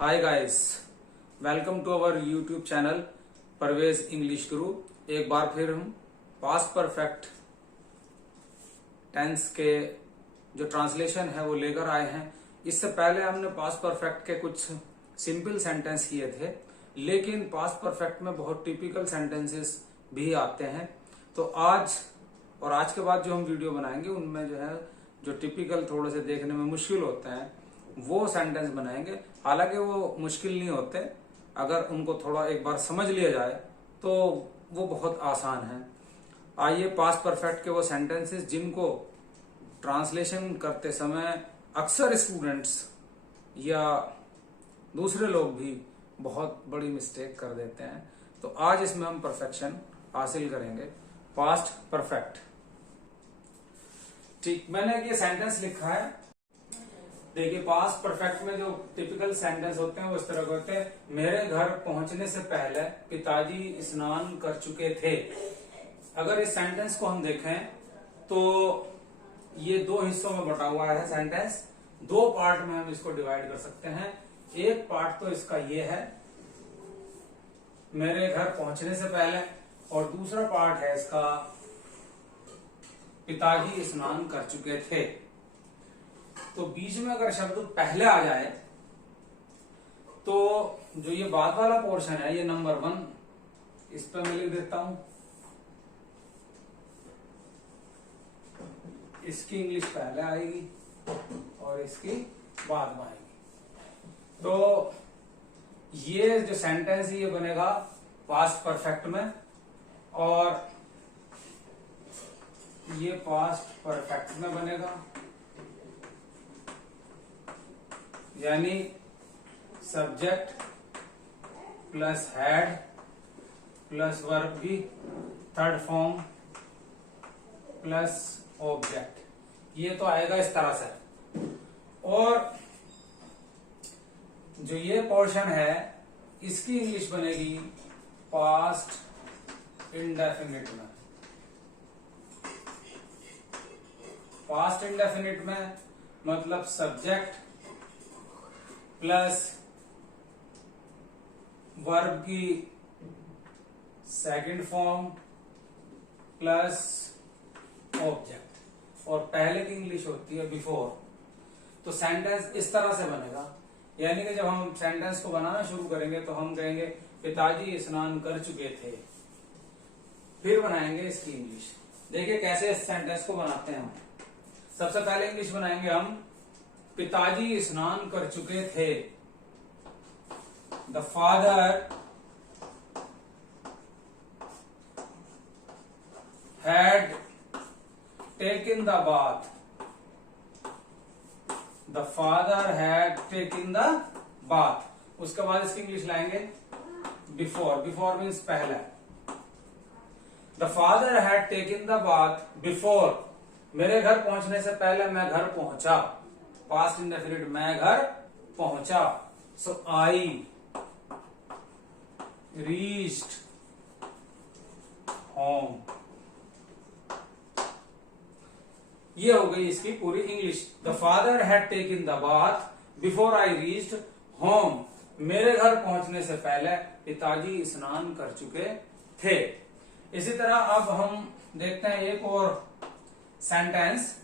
Hi guys, welcome to our YouTube channel Parvez English Guru. एक बार फिर हम पास्ट परफेक्ट टेंस के जो ट्रांसलेशन है वो लेकर आए हैं। इससे पहले हमने पास्ट परफेक्ट के कुछ सिंपल सेंटेंस किए थे, लेकिन पास्ट परफेक्ट में बहुत टिपिकल सेंटेंसेस भी आते हैं। तो आज के बाद जो हम वीडियो बनाएंगे उनमें जो है जो टिपिकल थोड़े से देखने में मुश्किल होते हैं वो सेंटेंस बनाएंगे। हालांकि वो मुश्किल नहीं होते, अगर उनको थोड़ा एक बार समझ लिया जाए तो वो बहुत आसान है। आइए पास्ट परफेक्ट के वो सेंटेंसेस जिनको ट्रांसलेशन करते समय अक्सर स्टूडेंट्स या दूसरे लोग भी बहुत बड़ी मिस्टेक कर देते हैं, तो आज इसमें हम परफेक्शन हासिल करेंगे। पास्ट परफेक्ट, ठीक, मैंने ये सेंटेंस लिखा है। देखिए, पास्ट परफेक्ट में जो टिपिकल सेंटेंस होते हैं वो इस तरह के होते हैं। मेरे घर पहुंचने से पहले पिताजी स्नान कर चुके थे। अगर इस सेंटेंस को हम देखें तो ये दो हिस्सों में बटा हुआ है सेंटेंस। दो पार्ट में हम इसको डिवाइड कर सकते हैं। एक पार्ट तो इसका ये है, मेरे घर पहुंचने से पहले, और दूसरा पार्ट है इसका, पिताजी स्नान कर चुके थे। तो बीच में अगर शब्द पहले आ जाए तो जो ये बाद वाला पोर्शन है, ये नंबर 1, इस पर मैं लिख देता हूं। इसकी इंग्लिश पहले आएगी और इसकी बाद में आएगी। तो ये जो सेंटेंस ये बनेगा पास्ट परफेक्ट में, और ये पास्ट परफेक्ट में बनेगा, यानी subject plus had plus verb की थर्ड फॉर्म प्लस ऑब्जेक्ट, ये तो आएगा इस तरह से। और जो ये पोर्शन है इसकी इंग्लिश बनेगी पास्ट इंडेफिनिट में। पास्ट इंडेफिनिट में मतलब सब्जेक्ट प्लस वर्ब की सेकंड फॉर्म प्लस ऑब्जेक्ट, और पहले की इंग्लिश होती है बिफोर। तो सेंटेंस इस तरह से बनेगा, यानी कि जब हम सेंटेंस को बनाना शुरू करेंगे तो हम कहेंगे पिताजी स्नान कर चुके थे, फिर बनाएंगे इसकी इंग्लिश। देखिए कैसे इस सेंटेंस को बनाते हैं हम। सबसे पहले इंग्लिश बनाएंगे हम, पिताजी स्नान कर चुके थे। The father had taken the bath. The father had taken the bath. उसके बाद इसकी इंग्लिश लाएंगे बिफोर। बिफोर मीन्स पहले। The father had taken the bath before. मेरे घर पहुंचने से पहले मैं घर पहुंचा। पास्ट इंडेफिनिट, मैं घर पहुंचा। सो आई रीच्ड होम। ये हो गई इसकी पूरी English. The father had taken the bath before I reached home. मेरे घर पहुंचने से पहले पिताजी स्नान कर चुके थे। इसी तरह अब हम देखते हैं एक और सेंटेंस,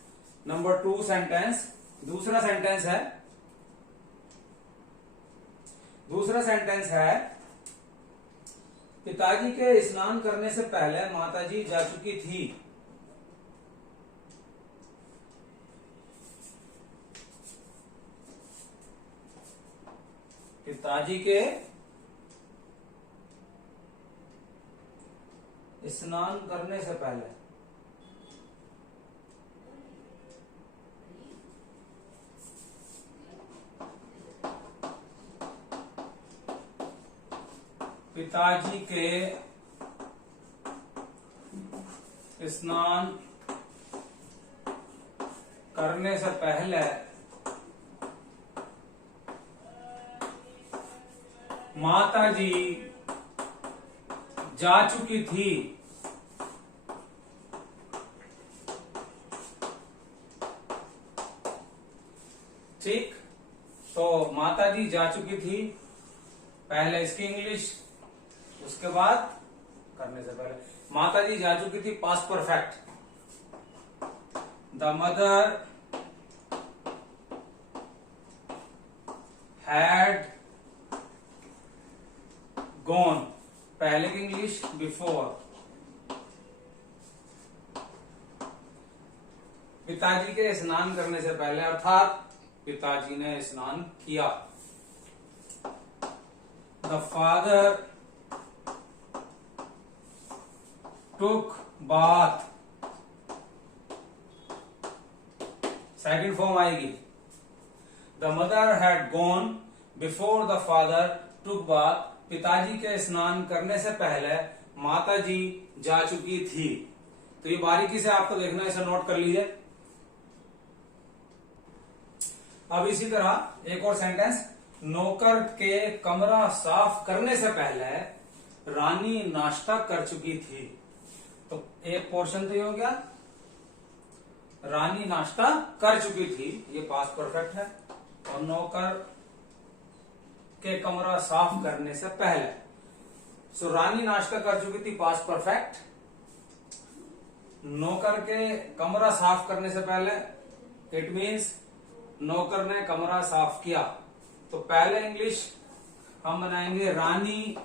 नंबर 2 सेंटेंस। दूसरा सेंटेंस है पिताजी के स्नान करने से पहले माताजी जा चुकी थी। पिताजी के स्नान करने से पहले पिताजी के स्नान करने से पहले माताजी जा चुकी थी। ठीक, तो माताजी माताजी जा चुकी थी, पहले इसकी इंग्लिश, उसके बाद करने से पहले माताजी जा चुकी थी, past perfect. The mother had gone, पहले की इंग्लिश बिफोर। पिताजी के स्नान करने से पहले, अर्थात पिताजी ने स्नान किया। The father took bath, second form आएगी। The mother had gone before the father took bath, पिताजी के स्नान करने से पहले माताजी जा चुकी थी। तो ये बारीकी से आपको देखना, इसे नोट कर लीजिए। अब इसी तरह एक और सेंटेंस, नौकर के कमरा साफ करने से पहले रानी नाश्ता कर चुकी थी। तो एक पोर्शन तो ये हो गया, रानी नाश्ता कर चुकी थी, ये पास्ट परफेक्ट है। और नौकर के कमरा साफ करने से पहले, सो रानी नाश्ता कर चुकी थी, पास्ट परफेक्ट। नौकर के कमरा साफ करने से पहले, इट मीन्स नौकर ने कमरा साफ किया। तो पहले इंग्लिश हम बनाएंगे, रानी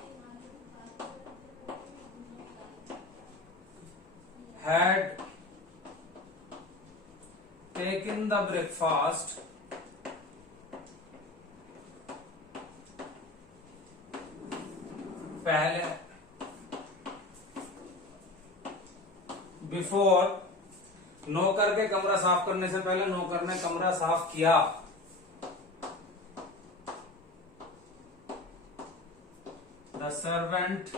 हैड टेकन द ब्रेकफास्ट पहले, बिफोर, नौकर के कमरा साफ करने से पहले नौकर ने कमरा साफ किया। The servant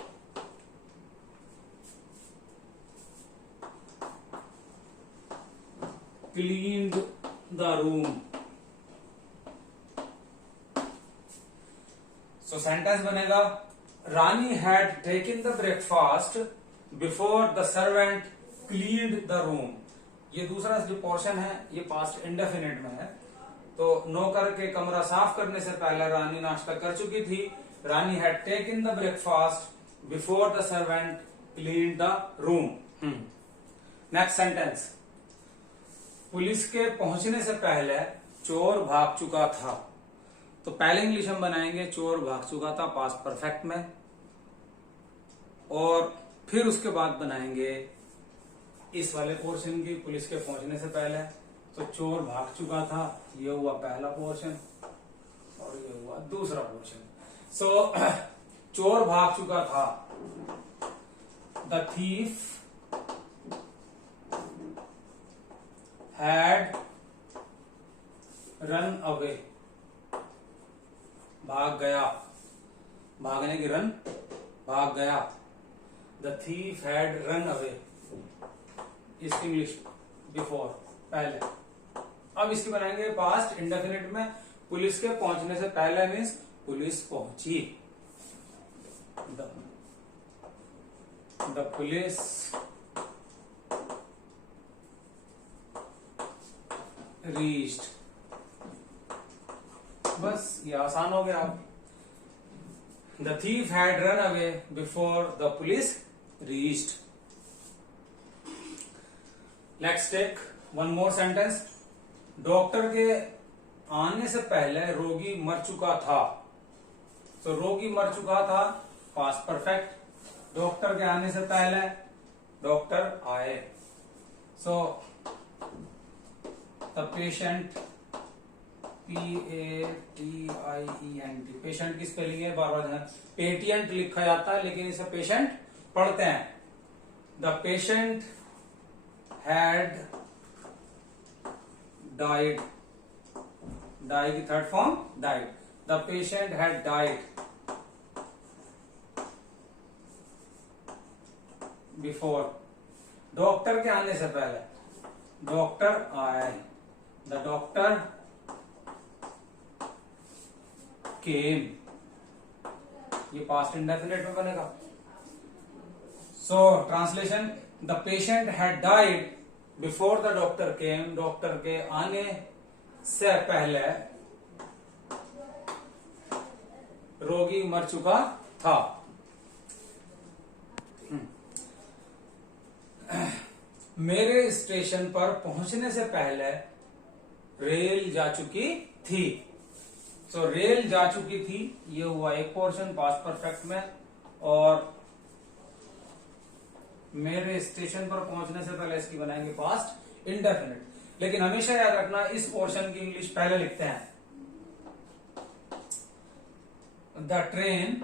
cleaned the room. So sentence बनेगा, Rani had taken the breakfast before the servant cleaned the room. ये दूसरा जो पोर्शन है ये पास्ट इंडेफिनिट में है। तो नौकर के कमरा साफ करने से पहले रानी नाश्ता कर चुकी थी। Rani had taken the breakfast before the servant cleaned the room. Next sentence, police के पहुंचने से पहले चोर भाग चुका था। तो पहले इंग्लिश हम बनाएंगे, चोर भाग चुका था, पास्ट परफेक्ट में। और फिर उसके बाद बनाएंगे इस वाले पोर्शन की, पुलिस के पहुंचने से पहले। तो चोर भाग चुका था, ये हुआ पहला पोर्शन और ये हुआ दूसरा पोर्शन। सो चोर भाग चुका था, the thief had run away, भाग गया, भागने की रन, भाग गया। The thief had run away, इसकी इंग्लिश बिफोर, पहले। अब इसकी बनाएंगे पास्ट इंडेफिनिट में, पुलिस के पहुंचने से पहले मीन्स पुलिस पहुंची। द पुलिस रीच्ड, बस ये आसान हो गया। The thief had run away before the police reached. Let's take one more sentence, doctor के आने से पहले रोगी मर चुका था। तो रोगी मर चुका था, पास्ट परफेक्ट। डॉक्टर के आने से पहले डॉक्टर आए। So the patient, PATIENT, patient की स्पेलिंग है, बार बार पेटिएंट लिखा जाता है लेकिन इसे पेशेंट पढ़ते हैं। The patient had died, die की third form died. The patient had died before, doctor के आने से पहले डॉक्टर आए। द डॉक्टर केम, ये पास्ट इंडेफिनिट में बनेगा। So translation, the patient had died before the doctor came, doctor के आने से पहले रोगी मर चुका था। मेरे स्टेशन पर पहुंचने से पहले रेल जा चुकी थी। तो रेल जा चुकी थी, ये हुआ एक पोर्शन पास्ट परफेक्ट में। और मेरे स्टेशन पर पहुंचने से पहले इसकी बनाएंगे पास्ट इंडेफिनिट। लेकिन हमेशा याद रखना, इस पोर्शन की इंग्लिश पहले लिखते हैं। द ट्रेन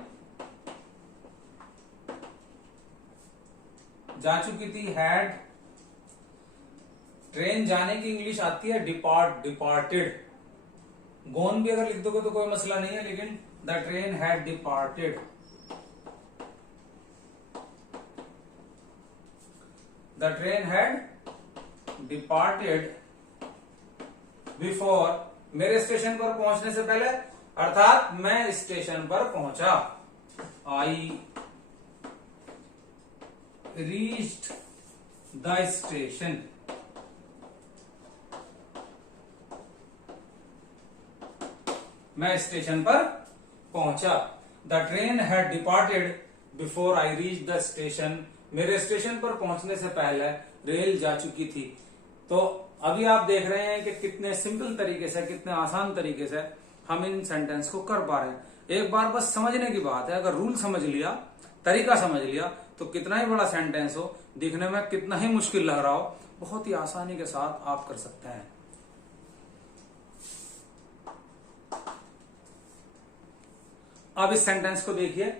जा चुकी थी, हैड। ट्रेन जाने की इंग्लिश आती है डिपार्टेड। गोन भी अगर लिख दोगे तो कोई मसला नहीं है, लेकिन the train had departed. The train had departed before, मेरे स्टेशन पर पहुंचने से पहले, अर्थात मैं स्टेशन पर पहुंचा। I reached the station. मैं स्टेशन पर पहुंचा। The train had departed before I reach the station. मेरे स्टेशन पर पहुंचने से पहले रेल जा चुकी थी। तो अभी आप देख रहे हैं कि कितने सिंपल तरीके से, कितने आसान तरीके से हम इन सेंटेंस को कर पा रहे हैं। एक बार बस समझने की बात है, अगर रूल समझ लिया, तरीका समझ लिया, तो कितना ही बड़ा सेंटेंस हो, दिखने में कितना ही मुश्किल लग रहा हो, बहुत ही आसानी के साथ आप कर सकते हैं। अब इस सेंटेंस को देखिए।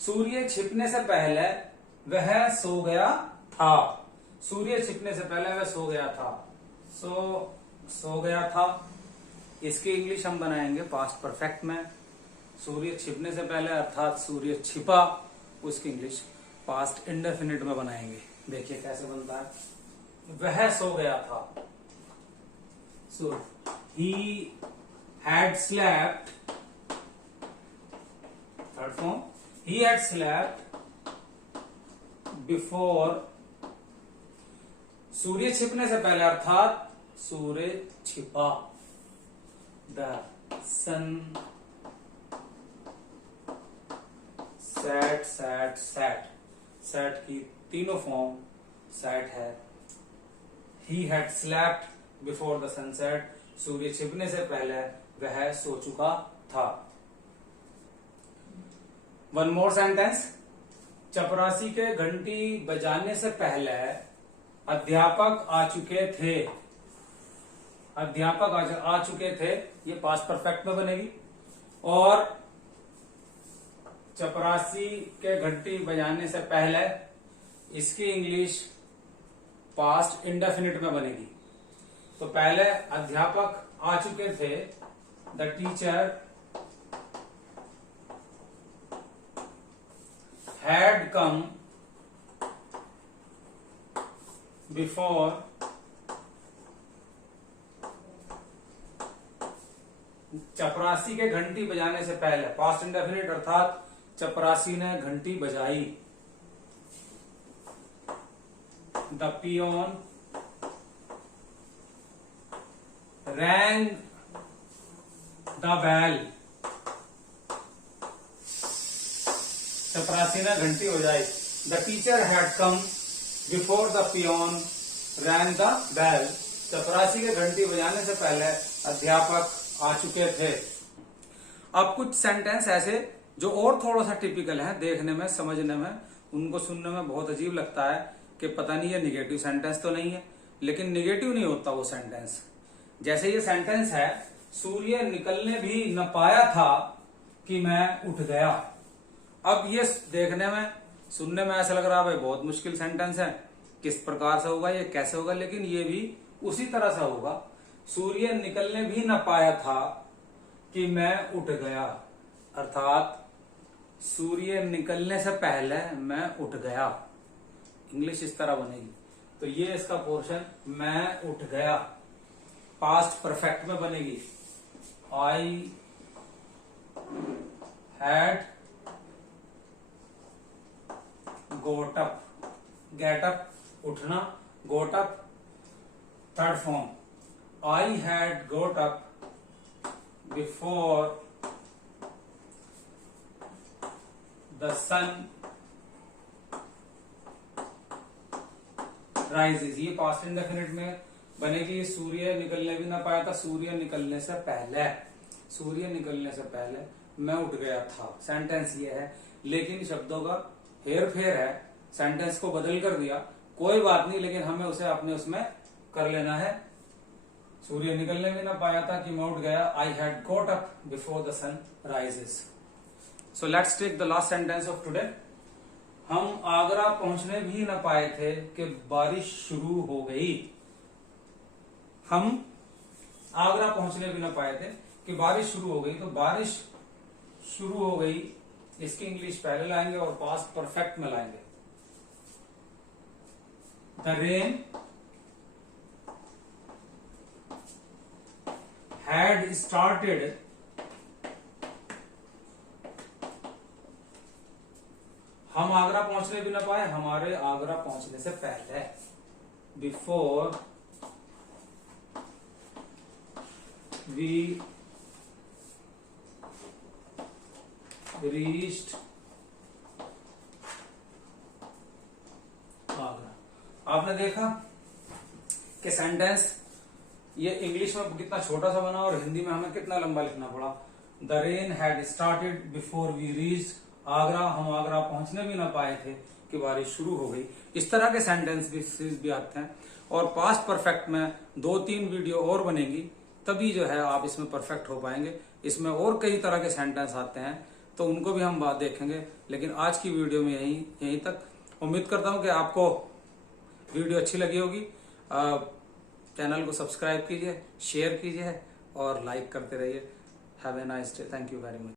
सूर्य छिपने से पहले वह सो गया था। सूर्य छिपने से पहले वह सो गया था। सो गया था, इसकी इंग्लिश हम बनाएंगे पास्ट परफेक्ट में। सूर्य छिपने से पहले अर्थात सूर्य छिपा, उसकी इंग्लिश पास्ट इंडेफिनिट में बनाएंगे। देखिए कैसे बनता है। वह सो गया था। So he had slept. Third form, he had slept before, सूर्य छिपने से पहले अर्थात सूर्य छिपा। The sun set की तीनों फॉर्म set है। He had slept before the sunset, सूर्य छिपने से पहले वह सो चुका था। One more sentence. चपरासी के घंटी बजाने से पहले अध्यापक आ चुके थे। अध्यापक आ चुके थे, ये पास्ट परफेक्ट में बनेगी। और चपरासी के घंटी बजाने से पहले, इसकी इंग्लिश पास्ट इंडेफिनिट में बनेगी। तो पहले अध्यापक आ चुके थे, the teacher had come before चपरासी के घंटी बजाने से पहले, पास्ट इंडेफिनिट अर्थात चपरासी ने घंटी बजाई। The peon rang the bell, चपरासी ने घंटी बजाई। The teacher had come before the peon ran the bell, चपरासी के घंटी बजाने से पहले अध्यापक आ चुके थे। अब कुछ सेंटेंस ऐसे जो और थोड़ा सा टिपिकल है, देखने में, समझने में, उनको सुनने में बहुत अजीब लगता है कि पता नहीं ये निगेटिव सेंटेंस तो नहीं है, लेकिन निगेटिव नहीं होता वो सेंटेंस। जैसे ये सेंटेंस है, सूर्य निकलने भी न पाया था कि मैं उठ गया। अब ये देखने में, सुनने में ऐसा लग रहा है भाई बहुत मुश्किल सेंटेंस है, किस प्रकार से होगा, ये कैसे होगा, लेकिन ये भी उसी तरह से होगा। सूर्य निकलने भी न पाया था कि मैं उठ गया, अर्थात सूर्य निकलने से पहले मैं उठ गया। इंग्लिश इस तरह बनेगी। तो ये इसका पोर्शन, मैं उठ गया, पास्ट परफेक्ट में बनेगी। I had got up, get up उठना, got up third form, I had got up before the sun rises, ये पास्ट इंडेफिनिट में बनेगी। सूर्य निकलने भी ना पाया था, सूर्य निकलने से पहले, सूर्य निकलने से पहले मैं उठ गया था। सेंटेंस ये है, लेकिन शब्दों का हेर फेर है, सेंटेंस को बदल कर दिया, कोई बात नहीं, लेकिन हमें उसे अपने उसमें कर लेना है। सूर्य निकलने भी ना पाया था कि मैं उठ गया। I had got up before the sun rises. So let's take the last sentence of today. हम आगरा पहुंचने भी ना पाए थे कि बारिश शुरू हो गई। हम आगरा पहुंचने भी ना पाए थे कि बारिश शुरू हो गई। तो बारिश शुरू हो गई, इसकी इंग्लिश पहले लाएंगे और पास्ट परफेक्ट में लाएंगे। द रेन हैड स्टार्टेड हम आगरा पहुंचने भी ना पाए, हमारे आगरा पहुंचने से पहले, बिफोर वी रीच्ड आगरा। आपने देखा कि सेंटेंस ये इंग्लिश में कितना छोटा सा बना और हिंदी में हमें कितना लंबा लिखना पड़ा। The rain had started before we reached Agra, हम आगरा पहुंचने भी ना पाए थे कि बारिश शुरू हो गई। इस तरह के सेंटेंस भी आते हैं। और पास्ट परफेक्ट में 2-3 वीडियो और बनेगी, तभी जो है आप इसमें परफेक्ट हो पाएंगे। इसमें और कई तरह के सेंटेंस आते हैं, तो उनको भी हम बात देखेंगे। लेकिन आज की वीडियो में यहीं तक। उम्मीद करता हूं कि आपको वीडियो अच्छी लगी होगी। चैनल को सब्सक्राइब कीजिए, शेयर कीजिए और लाइक करते रहिए। Have a nice day. Thank you very much.